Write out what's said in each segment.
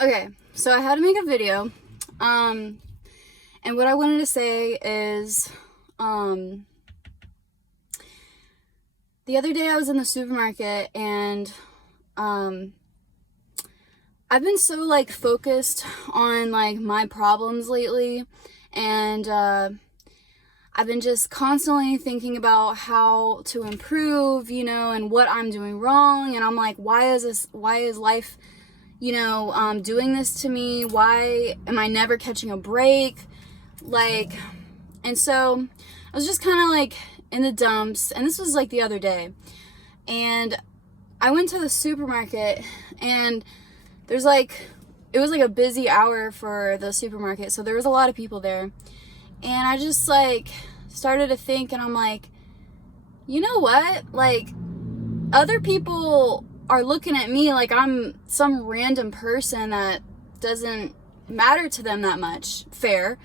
Okay, so I had to make a video. And what I wanted to say is, the other day I was in the supermarket and, I've been so, like, focused on, like, my problems lately. And, I've been just constantly thinking about how to improve, and what I'm doing wrong. And I'm like, why is life doing this to me? Why am I never catching a break? And so I was just kind of like in the dumps, and this was like the other day, and I went to the supermarket, and it was like a busy hour for the supermarket, so there was a lot of people there, and I just like started to think, and I'm like, you know what? Like, other people are looking at me like I'm some random person that doesn't matter to them that much. Fair.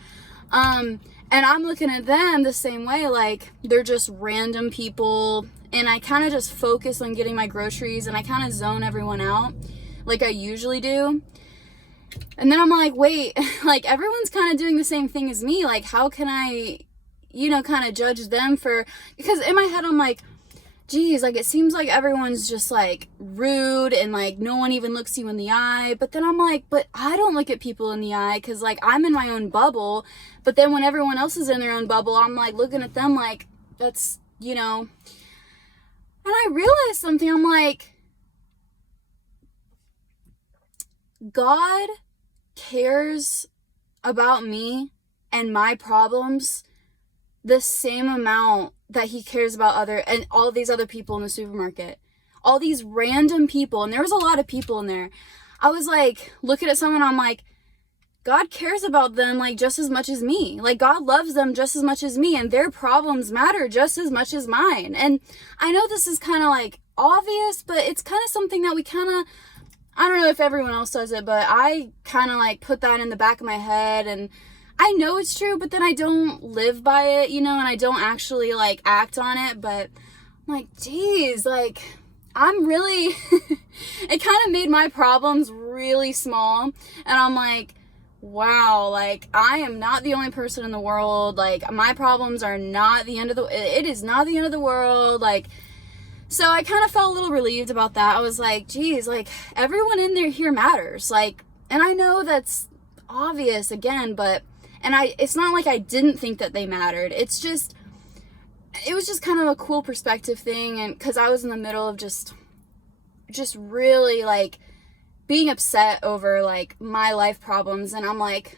And I'm looking at them the same way, like they're just random people. And I kind of just focus on getting my groceries, and I kind of zone everyone out like I usually do. And then I'm like, wait, like everyone's kind of doing the same thing as me. Like, how can I, kind of judge them because in my head I'm like, geez, like it seems like everyone's just like rude and like no one even looks you in the eye. But then I'm like, but I don't look at people in the eye because like I'm in my own bubble. But then when everyone else is in their own bubble, I'm like looking at them like that's, And I realized something. I'm like, God cares about me and my problems the same amount that he cares about all these other people in the supermarket. All these random people, and there was a lot of people in there. I was like looking at someone, I'm like, God cares about them like just as much as me. Like God loves them just as much as me, and their problems matter just as much as mine. And I know this is kind of like obvious, but it's kind of something that we kind of, I don't know if everyone else does it, but I kind of like put that in the back of my head, and I know it's true, but then I don't live by it, and I don't actually like act on it. But I'm like, geez, like I'm really, it kind of made my problems really small. And I'm like, wow, like I am not the only person in the world. Like my problems are not it is not the end of the world. Like, so I kind of felt a little relieved about that. I was like, geez, like everyone in here matters. Like, and I know that's obvious again, but it's not like I didn't think that they mattered. It was just kind of a cool perspective thing. And cause I was in the middle of just really like being upset over like my life problems. And I'm like,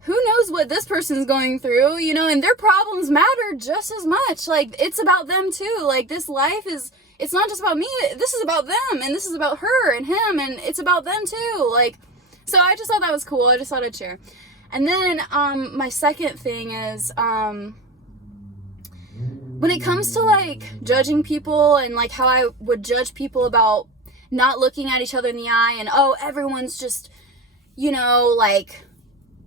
who knows what this person's going through, and their problems matter just as much. Like it's about them too. Like this life it's not just about me. This is about them, and this is about her and him, and it's about them too. Like, so I just thought that was cool. I just thought I'd share. And then my second thing is when it comes to like judging people and like how I would judge people about not looking at each other in the eye, and everyone's just like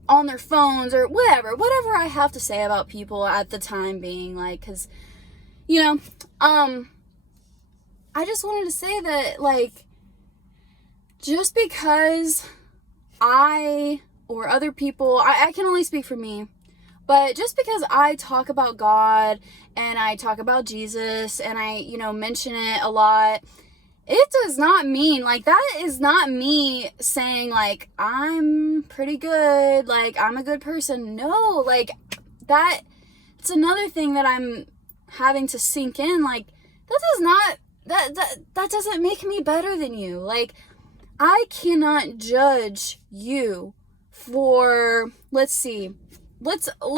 on their phones or whatever I have to say about people at the time being, like, because I just wanted to say that like just because I or other people, I can only speak for me, but just because I talk about God and I talk about Jesus and I, mention it a lot, it does not mean, like, that is not me saying, like, I'm pretty good, like, I'm a good person. No, like, it's another thing that I'm having to sink in, like, that doesn't make me better than you. Like, I cannot judge you for, let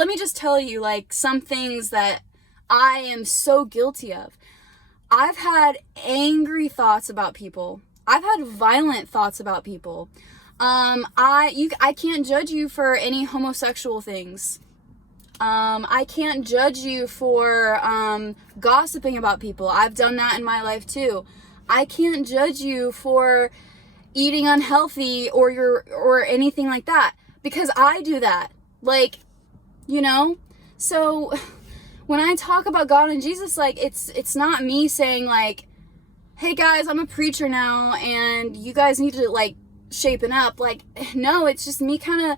me just tell you, like, some things that I am so guilty of. I've had angry thoughts about people. I've had violent thoughts about people. I can't judge you for any homosexual things. I can't judge you for gossiping about people. I've done that in my life too. I can't judge you for eating unhealthy or anything like that, because I do that. Like, so when I talk about God and Jesus, like, it's not me saying like, hey guys, I'm a preacher now and you guys need to like shaping up. Like, no, it's just me kind of,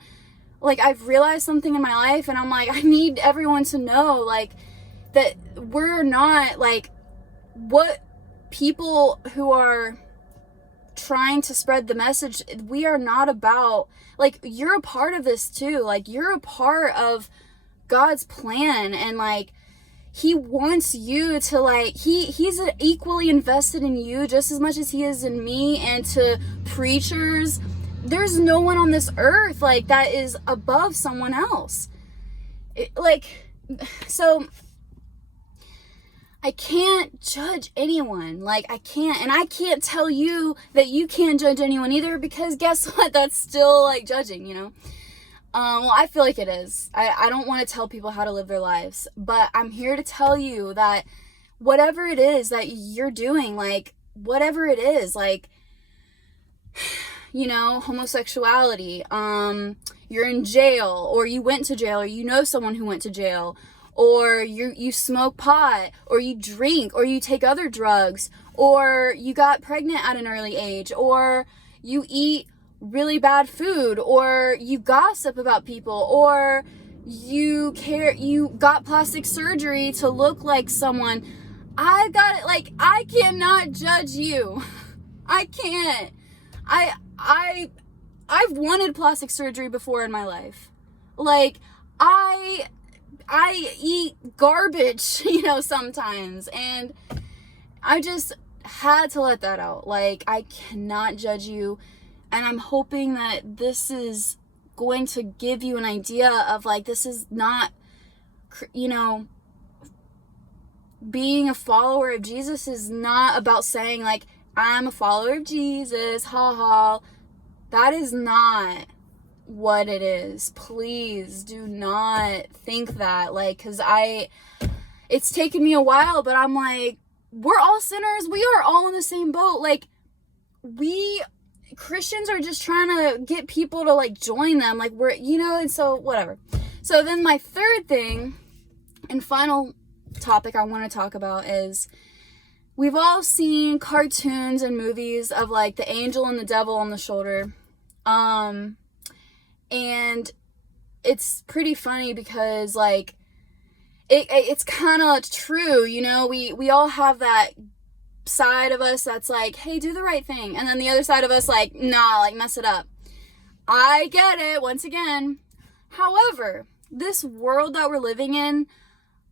like, I've realized something in my life, and I'm like, I need everyone to know, like, that we're not, like, what people who are trying to spread the message, we are not about, like, you're a part of this too. Like, you're a part of God's plan, and like, he wants you to, like, he's equally invested in you just as much as he is in me. And to preachers, there's no one on this earth, like, that is above someone else. So I can't judge anyone. Like, I can't. And I can't tell you that you can't judge anyone either, because guess what? That's still, like, judging, you know? Well, I feel like it is. I don't want to tell people how to live their lives, but I'm here to tell you that whatever it is that you're doing, like, whatever it is, like, you know, homosexuality, you're in jail, or you went to jail, or you know someone who went to jail, or you smoke pot, or you drink, or you take other drugs, or you got pregnant at an early age, or you eat really bad food, or you gossip about people, or you got plastic surgery to look like someone. I cannot judge you. I can't. I've wanted plastic surgery before in my life. Like, I eat garbage, you know, sometimes, and I just had to let that out. Like, I cannot judge you, and I'm hoping that this is going to give you an idea of, like, this is not, you know, being a follower of Jesus is not about saying, like, I'm a follower of Jesus, ha ha. That is not what it is. Please do not think that, like, because it's taken me a while, but I'm like, we're all sinners. We are all in the same boat. Like, Christians are just trying to get people to, like, join them. Like, we're, you know, and so whatever. So then my third thing and final topic I want to talk about is, we've all seen cartoons and movies of, like, the angel and the devil on the shoulder. And it's pretty funny because, like, it's kind of true, you know, we all have that side of us that's like, hey, do the right thing, and then the other side of us, like, nah, like, mess it up. I get it, once again. However, this world that we're living in,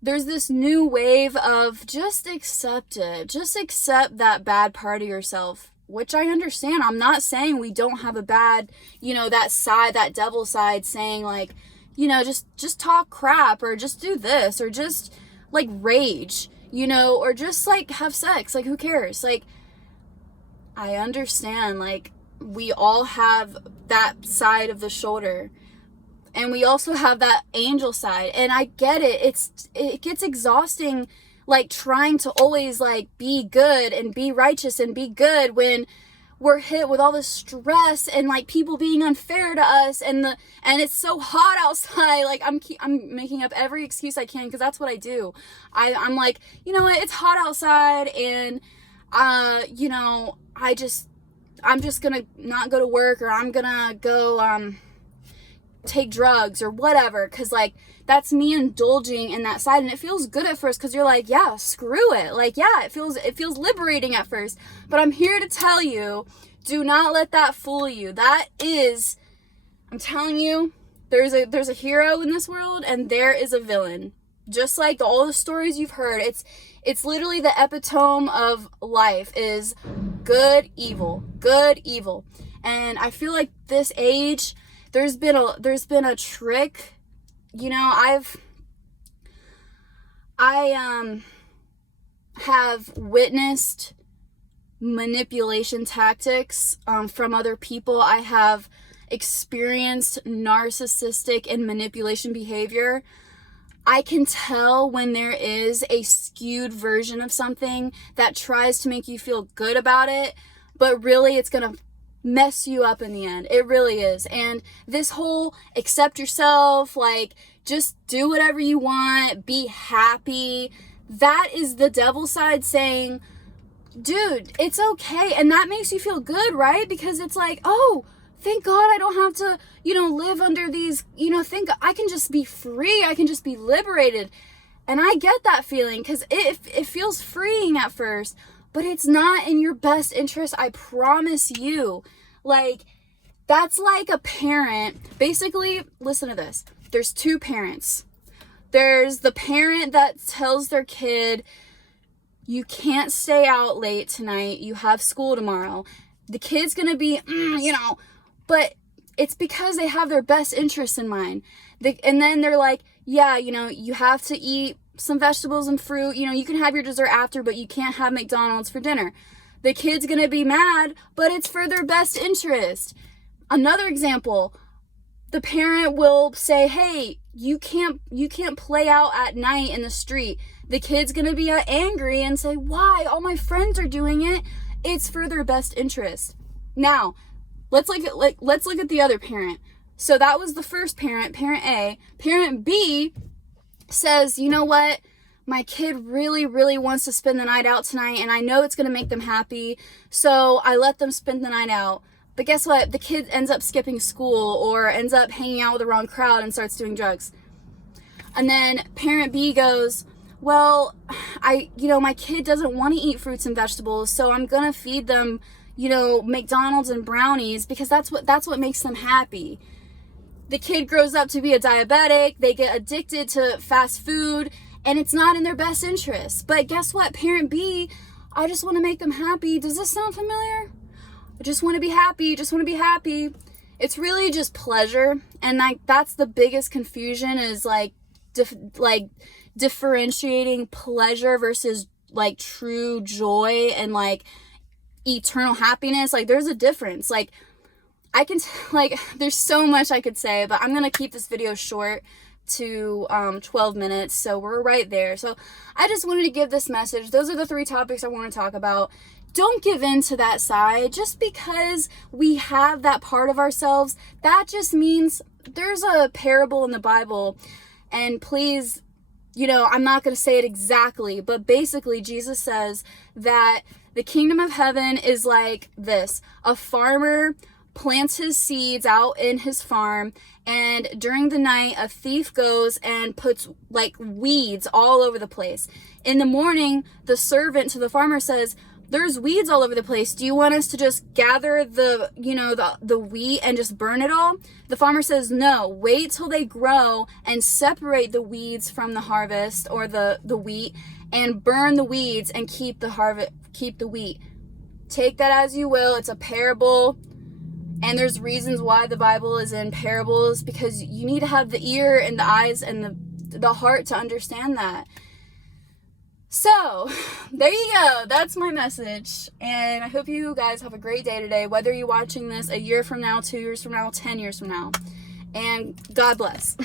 there's this new wave of just accept it. Just accept that bad part of yourself, which I understand. I'm not saying we don't have a bad, you know, that side, that devil side, saying, like, you know, just talk crap, or just do this, or just, like, rage, you know, or just, like, have sex. Like, who cares? Like, I understand, like, we all have that side of the shoulder, and we also have that angel side, and I get it. It gets exhausting, like, trying to always, like, be good and be righteous and be good when we're hit with all this stress and, like, people being unfair to us, and it's so hot outside. Like, I'm making up every excuse I can, because that's what I do. I'm like, you know what, it's hot outside, and you know, I'm just gonna not go to work, or I'm gonna go take drugs or whatever, because, like, that's me indulging in that side, and it feels good at first, because you're like, yeah, screw it. Like, yeah, it feels liberating at first, but I'm here to tell you, do not let that fool you. That is, I'm telling you, there's a hero in this world, and there is a villain. Just like all the stories you've heard, it's literally the epitome of life is good, evil, and I feel like this age, there's been a trick. You know, I have witnessed manipulation tactics from other people. I have experienced narcissistic and manipulation behavior. I can tell when there is a skewed version of something that tries to make you feel good about it, but really it's gonna mess you up in the end. It really is. And this whole accept yourself, like, just do whatever you want, be happy, that is the devil side saying, dude, it's okay. And that makes you feel good, right? Because it's like, oh, thank God I don't have to, live under these, think I can just be free. I can just be liberated. And I get that feeling because it feels freeing at first, but it's not in your best interest. I promise you. Like, that's like a parent. Basically, listen to this. There's two parents. There's the parent that tells their kid, you can't stay out late tonight. You have school tomorrow. The kid's going to be, but it's because they have their best interests in mind. And then they're like, yeah, you have to eat some vegetables and fruit. You can have your dessert after, but you can't have McDonald's for dinner. The kid's going to be mad, but it's for their best interest. Another example, the parent will say, hey, you can't play out at night in the street. The kid's going to be angry and say, why? All my friends are doing it. It's for their best interest. Now, let's look at the other parent. So that was the first parent, parent A. Parent B says, you know what? My kid really, really wants to spend the night out tonight, and I know it's going to make them happy, so I let them spend the night out. But guess what? The kid ends up skipping school or ends up hanging out with the wrong crowd and starts doing drugs. And then parent B goes, well, my kid doesn't want to eat fruits and vegetables, so I'm going to feed them, McDonald's and brownies because that's what makes them happy. The kid grows up to be a diabetic, they get addicted to fast food, and it's not in their best interest. But guess what? Parent B, I just want to make them happy. Does this sound familiar? I just want to be happy, It's really just pleasure, and that's the biggest confusion is differentiating pleasure versus true joy and eternal happiness. There's a difference. There's so much I could say, but I'm gonna keep this video short to 12 minutes, so we're right there. So I just wanted to give this message. Those are the 3 topics I want to talk about. Don't give in to that side. Just because we have that part of ourselves, that just means there's a parable in the Bible, and please, I'm not going to say it exactly, but basically Jesus says that the kingdom of heaven is like this. A farmer plants his seeds out in his farm, and during the night a thief goes and puts weeds all over the place. In the morning, the servant to the farmer says, there's weeds all over the place. Do you want us to just gather the wheat and just burn it all? The farmer says, no, wait till they grow and separate the weeds from the harvest or the wheat, and burn the weeds and keep the wheat. Take that as you will. It's a parable. And there's reasons why the Bible is in parables, because you need to have the ear and the eyes and the heart to understand that. So, there you go. That's my message. And I hope you guys have a great day today, whether you're watching this a year from now, 2 years from now, 10 years from now. And God bless.